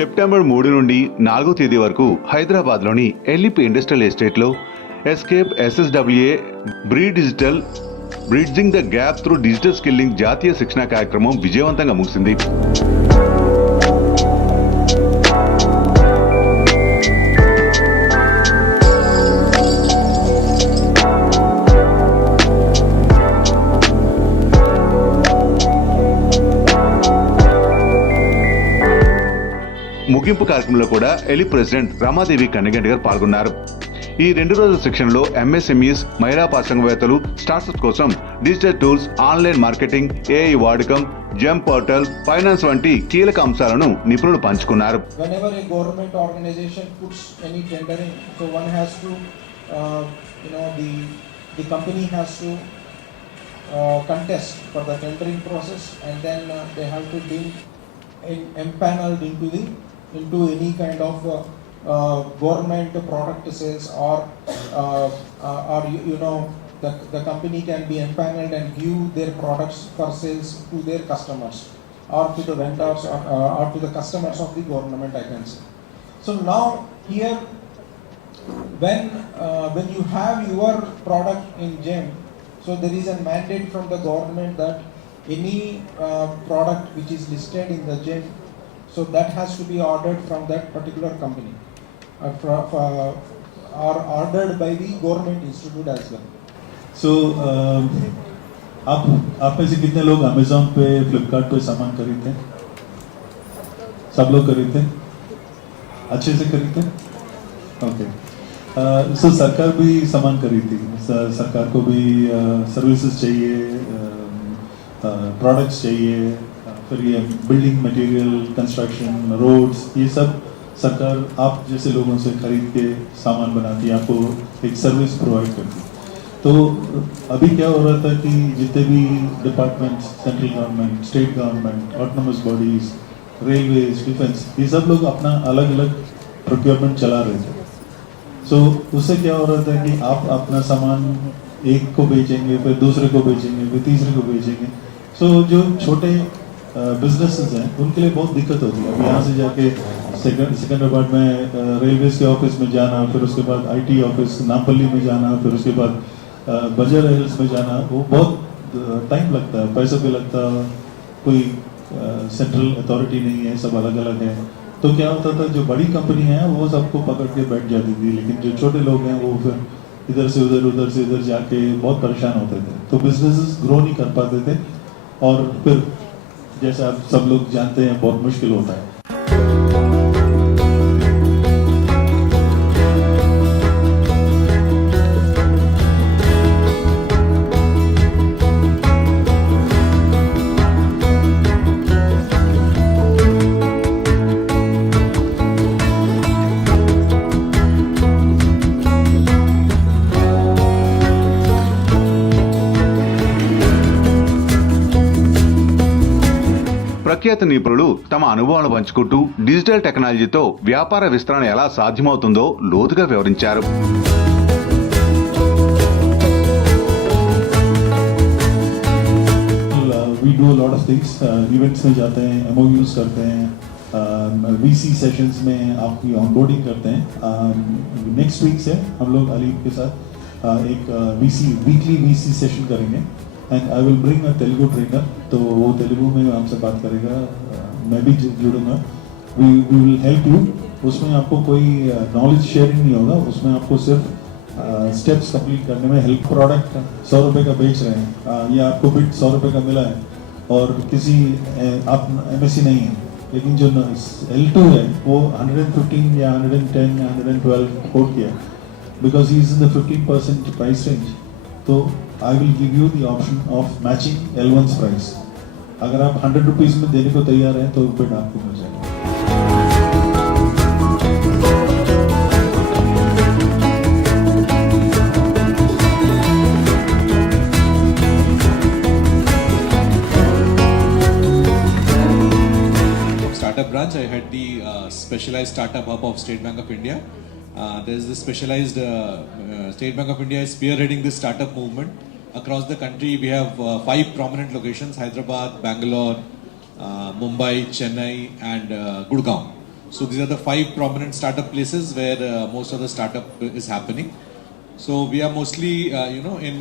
సెప్టెంబర్ 3 నుండి 4 తేదీ వరకు హైదరాబాద్లోని ఎల్ఈపి ఇండస్ట్రియల్ ఎస్టేట్లో escape SSWA digital bridging the gap through digital skilling జాతీయ శిక్షణ కార్యక్రమం విజయవంతంగా ముగిసింది. ముగింపు కార్యక్రమంలో కూడా ఎలి ప్రెసిడెంట్ రమాదేవి కన్నగంటి గారు పాల్గొన్నారు. ఈ 2 రోజుల శిక్షణలో ఎంఎస్ఎంఈస్, మహిళా పారిశ్రామికవేత్తలు, స్టార్ట్అప్స్ కోసం digital tools, online marketing, AI వాడకం, జెమ్ పోర్టల్, ఫైనాన్స్ వంటి కీలక అంశాలను నిపుణులు పంచుకున్నారు. Whenever a government organization puts any tendering, so one has to, the company has to contest for the tendering process, and then they have to be empaneled into any kind of government product sales, or the company can be empaneled and give their products for sales to their customers or to the vendors or to the customers of the government, I can say. So now here, when you have your product in GEM, so there is a mandate from the government that any product which is listed in the GEM, so that has to be ordered from that particular company, or ordered by the government institute as well. So आप में से कितने लोग अमेज़ॉन पे, फ्लिपकार्ट पे सामान खरीदते हैं? सब लोग खरीदते हैं? अच्छे से खरीदते हैं? ओके. सो सरकार भी सामान खरीदती है. सरकार को भी सर्विसेज चाहिए, प्रोडक्ट्स चाहिए, फिर ये बिल्डिंग मटेरियल, कंस्ट्रक्शन, रोड्स, ये सब सरकार आप जैसे लोगों से खरीद के सामान बनाती है, आपको एक सर्विस प्रोवाइड करती है. तो अभी क्या हो रहा था कि जितने भी departments, central government, state government, autonomous bodies, railways, defence, ये सब लोग अपना अलग अलग प्रोक्योरमेंट चला रहे थे. सो उससे क्या हो रहा था कि आप अपना सामान एक को बेचेंगे, फिर दूसरे को बेचेंगे, फिर तीसरे को बेचेंगे. सो जो छोटे बिजनेसेस हैं उनके लिए बहुत दिक्कत होती है. अब यहाँ से जाके सिकंदराबाद में रेलवेज के ऑफिस में जाना, फिर उसके बाद आईटी ऑफिस नामपल्ली में जाना, फिर उसके बाद बजर हिल्स में जाना, वो बहुत टाइम लगता है, पैसा भी लगता है, कोई सेंट्रल अथॉरिटी नहीं है, सब अलग अलग है. तो क्या होता था, जो बड़ी कंपनी है वो सबको पकड़ के बैठ जाती थी, लेकिन जो छोटे लोग हैं वो फिर इधर से उधर जाके बहुत परेशान होते थे. तो बिजनेसेस ग्रो नहीं कर पाते थे, और फिर जैसे आप सब लोग जानते हैं बहुत मुश्किल होता है. ప్రఖ్యాత నిపుణులు తమ అనుభవాలను పంచుకుంటూ డిజిటల్ టెక్నాలజీతో వ్యాపార విస్తరణ ఎలా సాధ్యమవుతుందో లోతుగా వివరించారు. We do a lot of things. Events में जाते हैं, MOUs करते हैं, VC सेशंस में आपकी ऑनबोर्डिंग करते हैं. नेक्स्ट वीक से हम लोग अलीफ के साथ एक वीकली VC सेशन करेंगे, and I will bring a Telugu trainer. तो वो तेलुगु में हमसे बात करेगा, मैं भी जुड़ूंगा. We will help you. उसमें आपको कोई नॉलेज शेयरिंग नहीं होगा, उसमें आपको सिर्फ स्टेप्स कंप्लीट करने में हेल्प. प्रोडक्ट 100 रुपये का बेच रहे हैं, या आपको बिट 100 रुपये का मिला है, और किसी आप MSc नहीं है, लेकिन जो L2 है वो 115 या 110 या 112 कोट किया, because he is in the 15% price range. तो I will give you the option of matching L1's price. अगर आप 100 रुपीज़ में देने को तैयार हैं तो बिड आपको मिल जाएगा. Startup branch, I had the specialized startup hub of State Bank of India. There is the specialized State Bank of India is spearheading this startup movement. Across the country, we have 5 prominent locations: Hyderabad, Bangalore, Mumbai, Chennai, and Gurgaon. So these are the 5 prominent startup places where most of the startup is happening. So we are mostly, in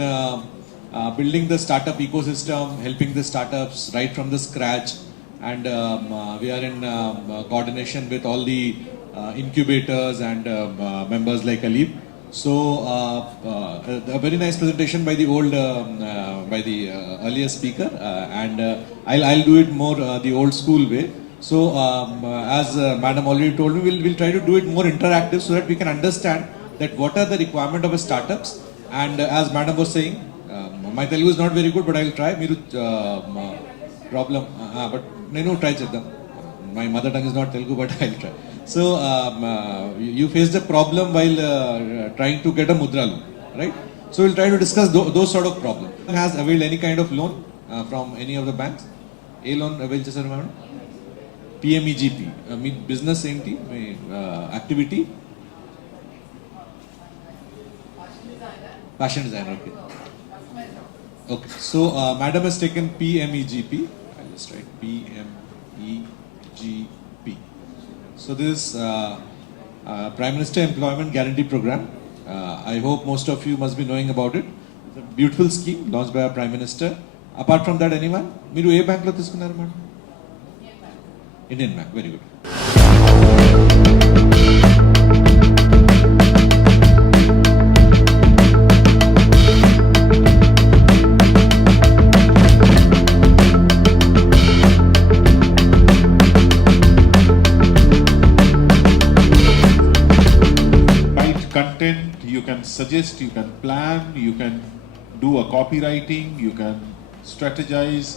building the startup ecosystem, helping the startups right from the scratch, and we are in coordination with all the incubators and members like Alib. So a very nice presentation by the earlier speaker, and I'll do it more the old school way. So as Madam already told me, we'll try to do it more interactive so that we can understand that what are the requirement of a startups. And as Madam was saying, my Telugu is not very good, but I will try. Miru problem, but nenu try cheddam. My mother tongue is not Telugu, but I'll try. So you faced a problem while trying to get a mudra loan, right? So we'll try to discuss those sort of problems. Has availed any kind of loan from any of the banks? A loan avail chesaru madam? PMEGP. మీ business ఏంటి? మీ activity? Fashion designer. Okay. Okay. So madam has taken PMEGP. I'll just write PMEGP. So this is Prime Minister Employment Guarantee Program. I hope most of you must be knowing about it. It's a beautiful scheme launched by our Prime Minister. Apart from that, anyone? మీరు ఏ బ్యాంక్ లో తీసుకున్నారు madam? Indian Bank. Very good. Content, you can suggest, you can plan, you can do a copywriting, you can strategize,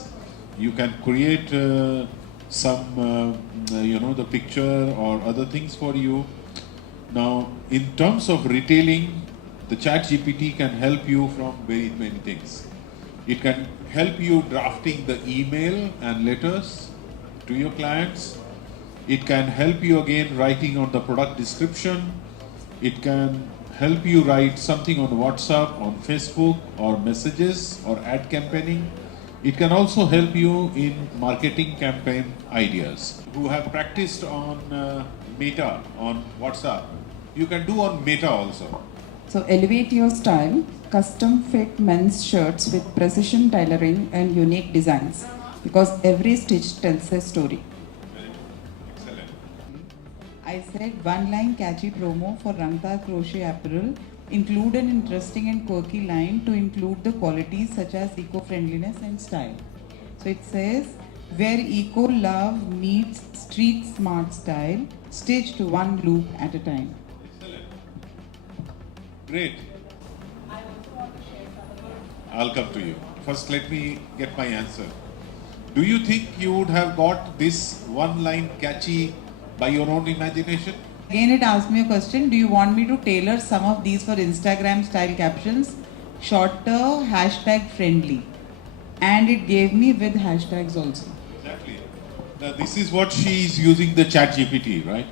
you can create some the picture or other things for you. Now in terms of retailing, the ChatGPT can help you from very many things. It can help you drafting the email and letters to your clients. It can help you again writing on the product description. It can help you write something on WhatsApp, on Facebook, or messages, or ad campaigning. It can also help you in marketing campaign ideas. Who have practiced on Meta, on WhatsApp, you can do on Meta also. So elevate your style, custom fit men's shirts with precision tailoring and unique designs, because every stitch tells a story. Excellent. I said one line catchy promo for Rangta Crochet Apparel. Include an interesting and quirky line to include the qualities such as eco-friendliness and style. So it says, where eco-love meets street smart style, stitched one loop at a time. Excellent. Great. I'll come to you. First, let me get my answer. Do you think you would have got this one line catchy by your own imagination? Again, it asked me a question. Do you want me to tailor some of these for Instagram style captions? Shorter, hashtag friendly. And it gave me with hashtags also. Exactly. Now, this is what she is using the ChatGPT, right?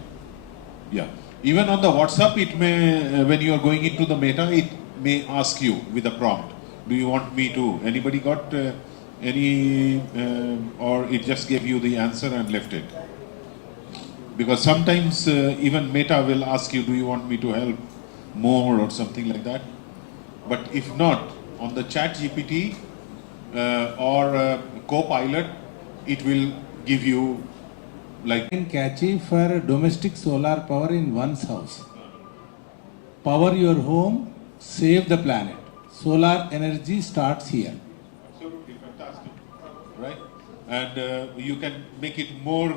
Yeah. Even on the WhatsApp, it may, when you are going into the Meta, it may ask you with a prompt. Do you want me to? Anybody got any, or it just gave you the answer and left it? Because sometimes even Meta will ask you, do you want me to help more or something like that? But if not, on the ChatGPT or Copilot, it will give you like catchy for domestic solar power in one's house. Power your home, save the planet. Solar energy starts here. absolutely fantastic, right? And you can make it more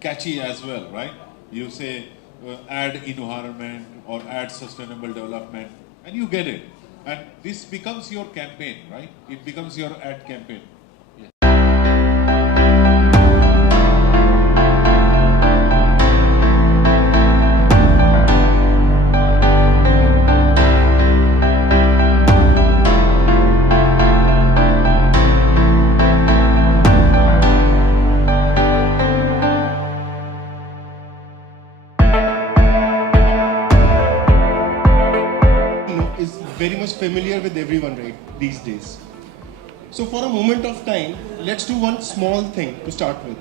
catchy as well, right? You say add environment or add sustainable development, and you get it. And this becomes your campaign, right? It becomes your ad campaign. Is very much familiar with everyone right these days. So for a moment of time, let's do one small thing to start with.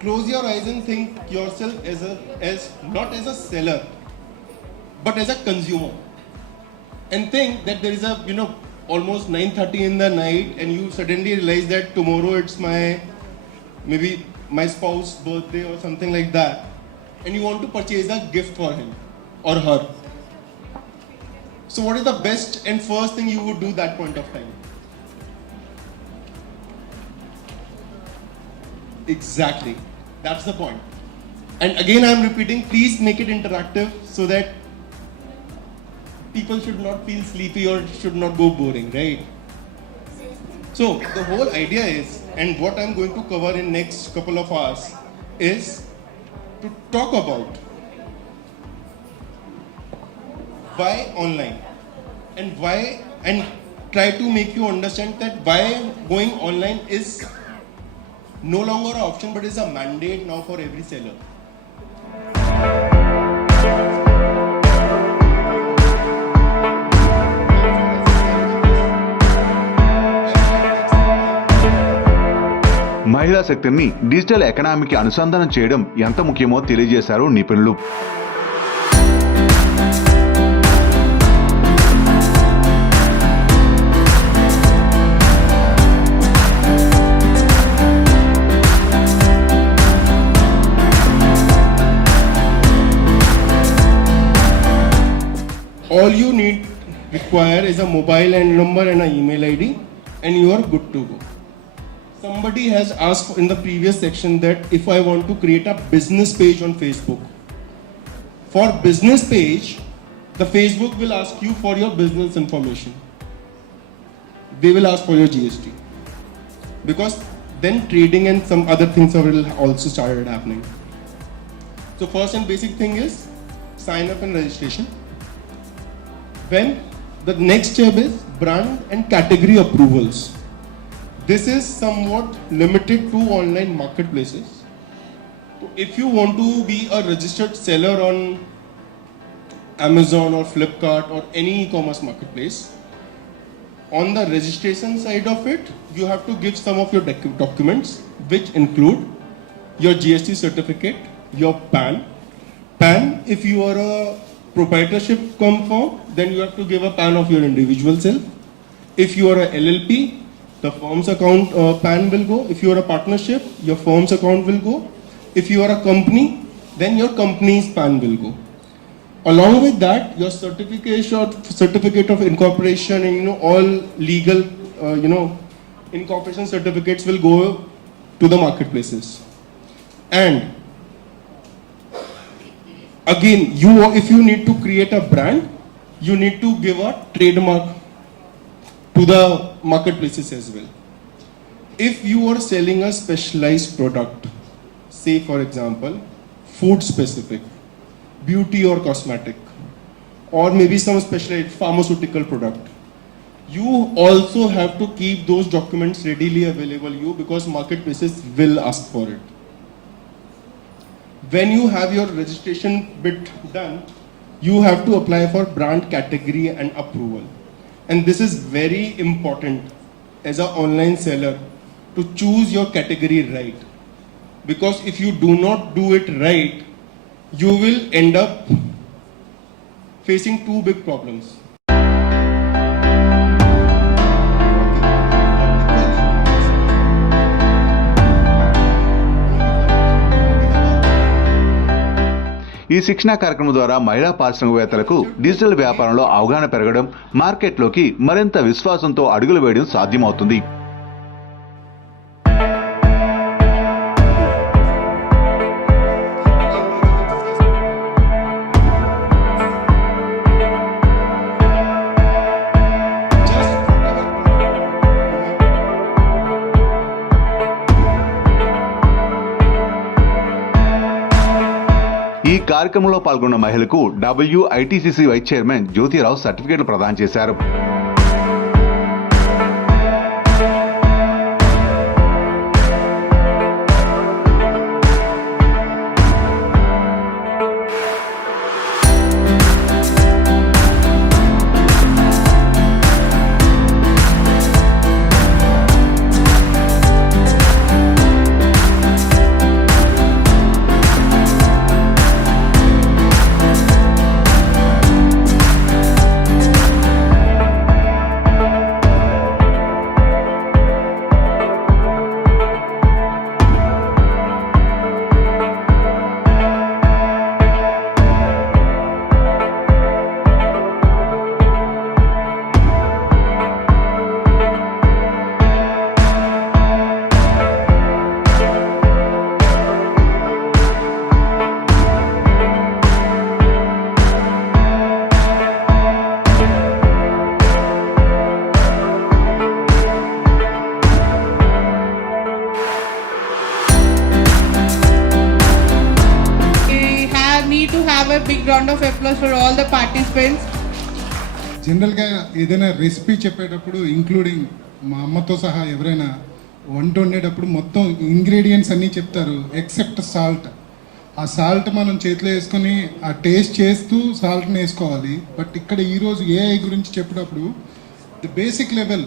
close your eyes and think yourself as not as a seller, but as a consumer, and think that there is a almost 9:30 in the night, and you suddenly realize that tomorrow it's maybe my spouse's birthday or something like that, and you want to purchase a gift for him or her. So what is the best and first thing you would do that point of time? Exactly. That's the point. And again, I'm repeating, please make it interactive so that people should not feel sleepy or should not go boring, right? So the whole idea is, and what I'm going to cover in next couple of hours is to talk about why online and try to make you understand that why going online is no longer an option but is a mandate now for every seller. మహిళా శక్తిని డిజిటల్ ఎకనామీకి అనుసంధానం చేయడం ఎంత ముఖ్యమో తెలియజేశారు నిపుణులు. All you require is a mobile and number and an email ID, and you are good to go. Somebody has asked in the previous section that if I want to create a business page on Facebook. For business page, the Facebook will ask you for your business information. They will ask for your GST. Because then trading and some other things will also started happening. So first and basic thing is sign up and registration. When the next step is brand and category approvals. This is somewhat limited to online marketplaces. If you want to be a registered seller on Amazon or Flipkart or any e-commerce marketplace, on the registration side of it, you have to give some of your documents, which include your GST certificate, your PAN. PAN, if you are a proprietorship firm, then you have to give a PAN of your individual self. If you are a LLP, the firm's account PAN will go. If you are a partnership, your firm's account will go. If you are a company, then your company's PAN will go. Along with that, your certificate of incorporation and all legal incorporation certificates will go to the marketplaces. And again, if you need to create a brand, you need to give a trademark to the marketplaces as well. If you are selling a specialized product, say for example, food specific, beauty or cosmetic, or maybe some specialized pharmaceutical product, you also have to keep those documents readily available because marketplaces will ask for it. When you have your registration bit done, you have to apply for brand category and approval. And this is very important as an online seller to choose your category right. Because if you do not do it right, you will end up facing two big problems. ఈ శిక్షణా కార్యక్రమం ద్వారా మహిళా పారిశ్రామికవేత్తలకు డిజిటల్ వ్యాపారంలో అవగాహన పెరగడం, మార్కెట్లోకి మరింత విశ్వాసంతో అడుగులు వేయడం సాధ్యమవుతుంది. ఈ కార్యక్రమంలో పాల్గొన్న మహిళలకు WITCC వైస్ చైర్మన్ జ్యోతిరావు సర్టిఫికేట్లు ప్రదానం చేశారు. we to have a big round of applause for all the participants. జనరల్గా ఏదైనా రెసిపీ చెప్పేటప్పుడు ఇంక్లూడింగ్ మా అమ్మతో సహా ఎవరైనా వంట వండేటప్పుడు మొత్తం ఇంగ్రీడియంట్స్ అన్నీ చెప్తారు ఎక్సెప్ట్ సాల్ట్. ఆ సాల్ట్ మనం చేతిలో వేసుకొని ఆ టేస్ట్ చేస్తూ సాల్ట్ని వేసుకోవాలి. బట్ ఇక్కడ ఈరోజు ఏఐ గురించి చెప్పేటప్పుడు ది బేసిక్ లెవెల్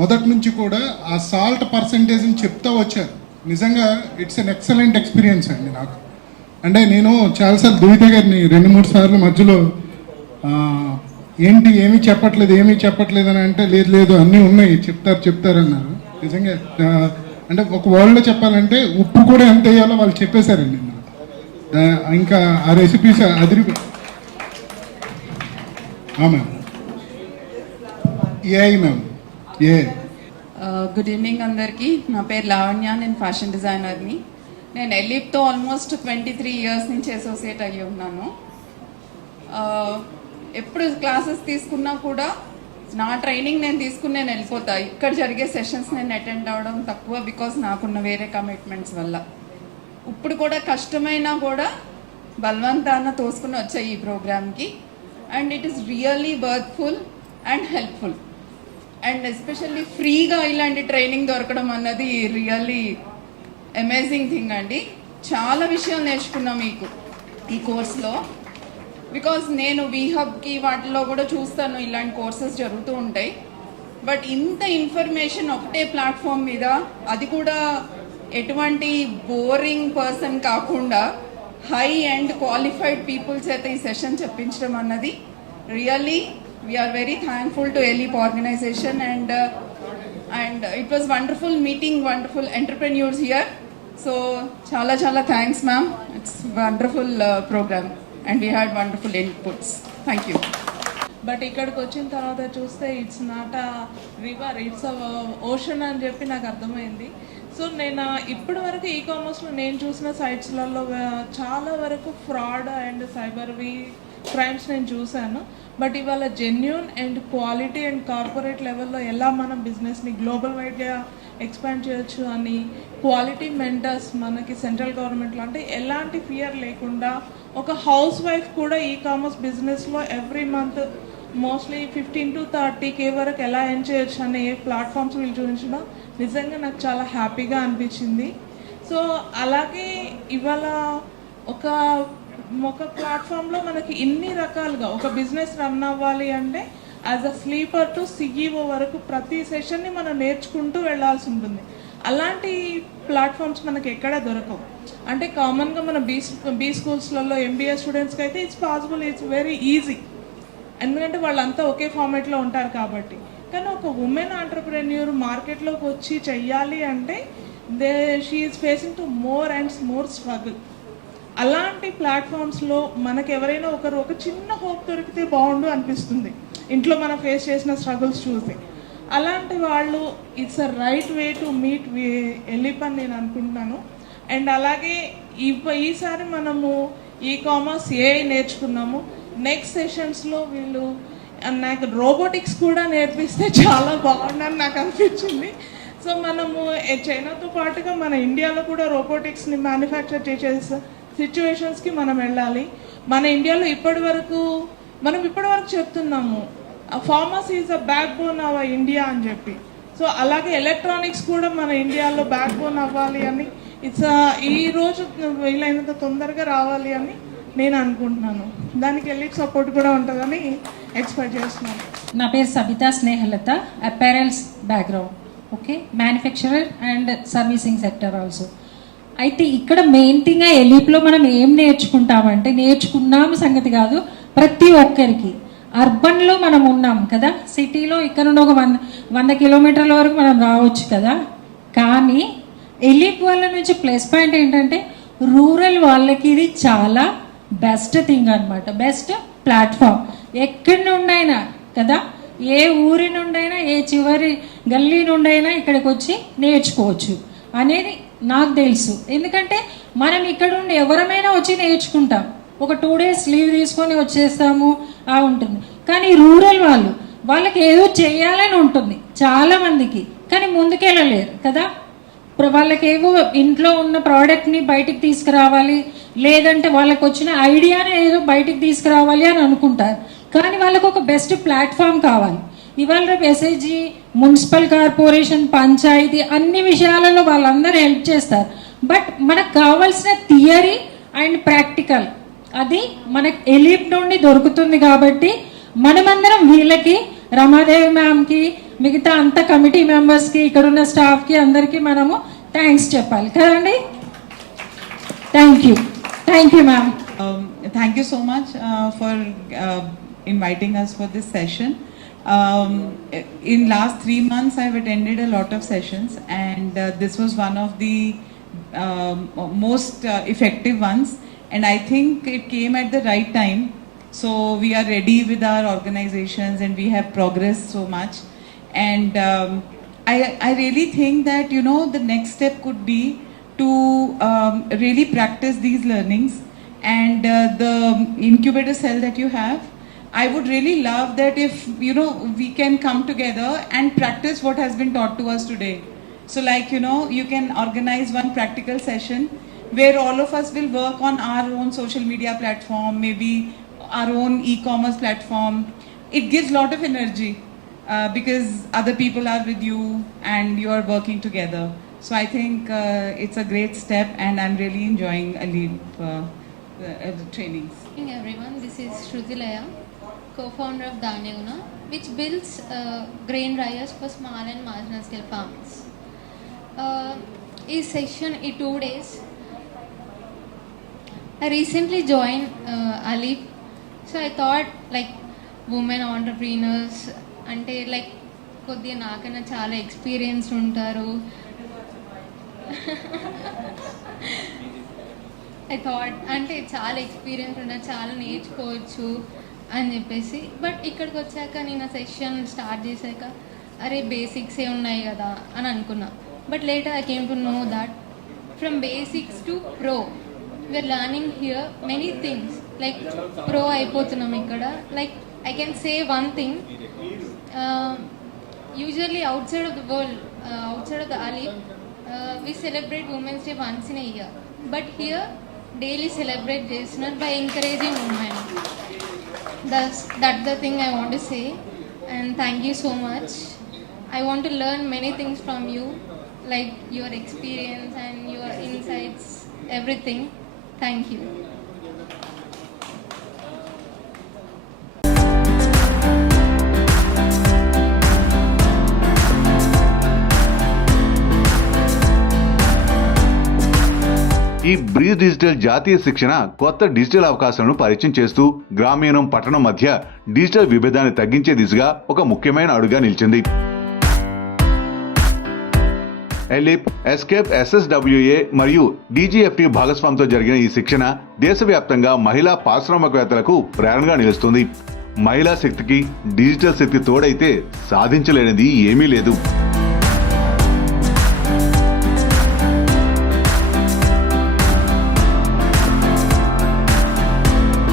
మొదటి నుంచి కూడా ఆ సాల్ట్ పర్సంటేజ్ని చెప్తా వచ్చారు. నిజంగా ఇట్స్ అన్ ఎక్సలెంట్ ఎక్స్పీరియన్స్ అండి నాకు. అంటే నేను చాలాసార్లు దువిత గారిని 2-3 సార్లు మధ్యలో ఏంటి ఏమీ చెప్పట్లేదు అని అంటే లేదు అన్నీ ఉన్నాయి చెప్తారు అన్నారు. నిజంగా అంటే ఒక వరల్డ్లో చెప్పాలంటే ఉప్పు కూడా ఎంత వేయాలో వాళ్ళు చెప్పేశారండి. ఇంకా ఆ రెసిపీస్ అదిరి మ్యామ్ ఏఐ మ్యామ్ ఏ గుడ్ ఈవినింగ్ అందరికీ. నా పేరు లావణ్య, నేను ఫ్యాషన్ డిజైనర్ని. నేను ఎలిప్తో ఆల్మోస్ట్ 23 years నుంచి అసోసియేట్ అయ్యి ఉన్నాను. ఎప్పుడు క్లాసెస్ తీసుకున్నా కూడా నా ట్రైనింగ్ నేను తీసుకుని నేను వెళ్ళిపోతా. ఇక్కడ జరిగే సెషన్స్ నేను అటెండ్ అవ్వడం తక్కువ, బికాస్ నాకున్న వేరే కమిట్మెంట్స్ వల్ల. ఇప్పుడు కూడా కష్టమైనా కూడా బలవంతాన తోసుకుని వచ్చాయి ఈ ప్రోగ్రామ్కి. And it is really worthful and helpful. And especially ఫ్రీగా ఇలాంటి ట్రైనింగ్ దొరకడం అన్నది రియల్లీ అమేజింగ్ థింగ్ అండి. చాలా విషయాలు నేర్చుకున్నాం మీకు ఈ కోర్స్లో. బికాజ్ నేను వీహబ్కి వాటిలో కూడా చూస్తాను, ఇలాంటి కోర్సెస్ జరుగుతూ ఉంటాయి. బట్ ఇంత ఇన్ఫర్మేషన్ ఒకటే ప్లాట్ఫామ్ మీద, అది కూడా ఎటువంటి బోరింగ్ పర్సన్ కాకుండా హై అండ్ క్వాలిఫైడ్ పీపుల్స్ అయితే ఈ సెషన్ చెప్పించడం అన్నది really we are very thankful to ALEAP organisation. And it was wonderful meeting wonderful entrepreneurs here. So చాలా thanks ma'am. It's wonderful programme and we had wonderful inputs. Thank you. But ఇక్కడికి వచ్చిన తర్వాత చూస్తే it's not a river, it's a ocean అని చెప్పి నాకు అర్థమైంది. సో నేను ఇప్పటి వరకు ఈ కామర్స్లో నేను చూసిన సైట్స్లలో చాలా వరకు ఫ్రాడ్ అండ్ సైబర్వి క్రైమ్స్ నేను చూశాను. బట్ ఇవాళ genuine and quality and corporate లెవెల్లో ఎలా మనం బిజినెస్ని గ్లోబల్ వైడ్గా ఎక్స్పాండ్ చేయొచ్చు అని క్వాలిటీ మెంటర్స్ మనకి సెంట్రల్ గవర్నమెంట్లో, అంటే ఎలాంటి ఫియర్ లేకుండా ఒక హౌస్ వైఫ్ కూడా ఈ కామర్స్ బిజినెస్లో every month mostly 15 to 30K వరకు ఎలా ఎర్న్ చేయొచ్చు అనే ఏ ప్లాట్ఫామ్స్ వీళ్ళు చూపించడం నిజంగా నాకు చాలా హ్యాపీగా అనిపించింది. సో అలాగే ఇవాళ ఒక ప్లాట్ఫామ్లో మనకి ఇన్ని రకాలుగా ఒక బిజినెస్ రన్ అవ్వాలి అంటే as a sleeper to CEO వరకు ప్రతి సెషన్ని మనం నేర్చుకుంటూ వెళ్ళాల్సి ఉంటుంది. అలాంటి ప్లాట్ఫామ్స్ మనకి ఎక్కడ దొరకవు. అంటే కామన్గా మన బీ స్కూల్స్లలో ఎంబీఏ స్టూడెంట్స్కి అయితే it's possible, it's very easy, ఎందుకంటే వాళ్ళంతా ఒకే ఫార్మేట్లో ఉంటారు కాబట్టి. కానీ ఒక ఉమెన్ ఆంటర్ప్రెన్యూర్ మార్కెట్లోకి వచ్చి చెయ్యాలి అంటే she is facing to more and more struggle. అలాంటి ప్లాట్ఫామ్స్లో మనకు ఎవరైనా ఒక చిన్న హోప్ దొరికితే బాగుండు అనిపిస్తుంది ఇంట్లో మనం ఫేస్ చేసిన స్ట్రగుల్స్ చూసి. అలాంటి వాళ్ళు it's a right way to meet ELIP అని నేను అనుకుంటున్నాను. అండ్ అలాగే ఈసారి మనము ఈ కామర్స్ ఏఐ నేర్చుకున్నాము. నెక్స్ట్ సెషన్స్లో వీళ్ళు నాకు రోబోటిక్స్ కూడా నేర్పిస్తే చాలా బాగుందని నాకు అనిపించింది. సో మనము చైనాతో పాటుగా మన ఇండియాలో కూడా రోబోటిక్స్ని మ్యానుఫ్యాక్చర్ చేసే సిచ్యువేషన్స్కి మనం వెళ్ళాలి. మన ఇండియాలో ఇప్పటివరకు చెప్తున్నాము pharmacy is a back bone of India అని చెప్పి. సో అలాగే ఎలక్ట్రానిక్స్ కూడా మన ఇండియాలో బ్యాక్ బోన్ అవ్వాలి అని ఈరోజు వీలైనంత తొందరగా రావాలి అని నేను అనుకుంటున్నాను. దానికి ఎలిప్ సపోర్ట్ కూడా ఉంటుందని ఎక్స్పెక్ట్ చేస్తున్నాను. నా పేరు Sabitha Snehalatha, apparels background, okay, manufacturer and servicing sector also. అయితే ఇక్కడ మెయిన్ థింగ్ ఎలిప్లో మనం ఏం నేర్చుకుంటామంటే, నేర్చుకున్నాము సంగతి కాదు, ప్రతి ఒక్కరికి అర్బన్లో మనం ఉన్నాం కదా, సిటీలో ఇక్కడ నుండి ఒక 100 కిలోమీటర్ల వరకు మనం రావచ్చు కదా. కానీ ఎలిప్ వాళ్ళ నుంచి ప్లస్ పాయింట్ ఏంటంటే రూరల్ వాళ్ళకి ఇది చాలా బెస్ట్ థింగ్ అనమాట, బెస్ట్ ప్లాట్ఫామ్. ఎక్కడి నుండైనా కదా, ఏ ఊరి నుండైనా, ఏ చివరి గల్లీ నుండైనా ఇక్కడికి వచ్చి నేర్చుకోవచ్చు అనేది నాకు తెలుసు. ఎందుకంటే మనం ఇక్కడ నుండి ఎవరమైనా వచ్చి నేర్చుకుంటాం, ఒక 2 days లీవ్ తీసుకొని వచ్చేస్తాము ఉంటుంది. కానీ రూరల్ వాళ్ళకి ఏదో చేయాలని ఉంటుంది చాలామందికి, కానీ ముందుకెళ్ళలేరు కదా. వాళ్ళకేవో ఇంట్లో ఉన్న ప్రోడక్ట్ని బయటికి తీసుకురావాలి, లేదంటే వాళ్ళకు వచ్చిన ఐడియాని ఏదో బయటికి తీసుకురావాలి అని అనుకుంటారు. కానీ వాళ్ళకు ఒక బెస్ట్ ప్లాట్ఫామ్ కావాలి. ఇవాళ రేపు ఎస్ఐజీ, మున్సిపల్ కార్పొరేషన్, పంచాయతీ అన్ని విషయాలలో వాళ్ళందరూ హెల్ప్ చేస్తారు. బట్ మనకు కావాల్సిన థియరీ అండ్ ప్రాక్టికల్ అది మనకు ఎలిప్ నుండి దొరుకుతుంది. కాబట్టి మనమందరం వీళ్ళకి, రమాదేవి మ్యామ్కి, మిగతా అంత కమిటీ మెంబర్స్కి, ఇక్కడున్న స్టాఫ్కి అందరికీ మనము థ్యాంక్స్ చెప్పాలి కదండి. Thank you ma'am. Thank you so much for inviting us for this session. In last 3 months, I've attended a lot of sessions, and this was one of the most effective ones. And I think it came at the right time. So we are ready with our organizations, and we have progressed so much. And I really think that, you know, the next step could be to really practice these learnings. And the incubator cell that you have, I would really love that if, you know, we can come together and practice what has been taught to us today. So like, you know, you can organize one practical session where all of us will work on our own social media platform, maybe our own e-commerce platform. It gives a lot of energy because other people are with you and you are working together. So I think it's a great step, and I'm really enjoying Aleep trainings. Good evening everyone, this is Shrutilaya, co-founder of Dhanyaguna, which builds grain dryers for small and marginal scale farmers. This session in 2 days. I recently joined Aleep, so I thought like women entrepreneurs ante like కొద్దిగా నాకన్నా చాలా ఎక్స్పీరియన్స్ ఉంటారు. I thought అంటే చాలా ఎక్స్పీరియన్స్ ఉంటారు, చాలా నేర్చుకోవచ్చు అని చెప్పేసి. బట్ ఇక్కడికి వచ్చాక నేను సెషన్ స్టార్ట్ చేశాక అరే బేసిక్సే ఉన్నాయి కదా అని అనుకున్నా. But later I came to know that from basics to pro we're learning here many things. Like pro అయిపోతున్నాం ఇక్కడ. Like I can say one thing, usually outside of the world, outside of the Aleep, we celebrate Women's Day once in a year. But here, daily celebrate this, not by encouraging women. That's the thing I want to say. And thank you so much. I want to learn many things from you, like your experience and your insights, everything. Thank you. ఈ breeze digital జాతీయ శిక్షణ కొత్త డిజిటల్ అవకాశాలను పరిచయం చేస్తూ గ్రామీణం, పట్టణం మధ్య డిజిటల్ విభేదాన్ని తగ్గించే దిశగా ఒక ముఖ్యమైన అడుగుగా నిలిచింది. ఎలిప్, ఎస్కేప్, SSWA మరియు DGFT భాగస్వామ్యంతో జరిగిన ఈ శిక్షణ దేశవ్యాప్తంగా మహిళా పారిశ్రామికవేత్తలకు ప్రేరణగా నిలుస్తుంది. మహిళా శక్తికి డిజిటల్ శక్తి తోడైతే సాధించలేనిది ఏమీ లేదు.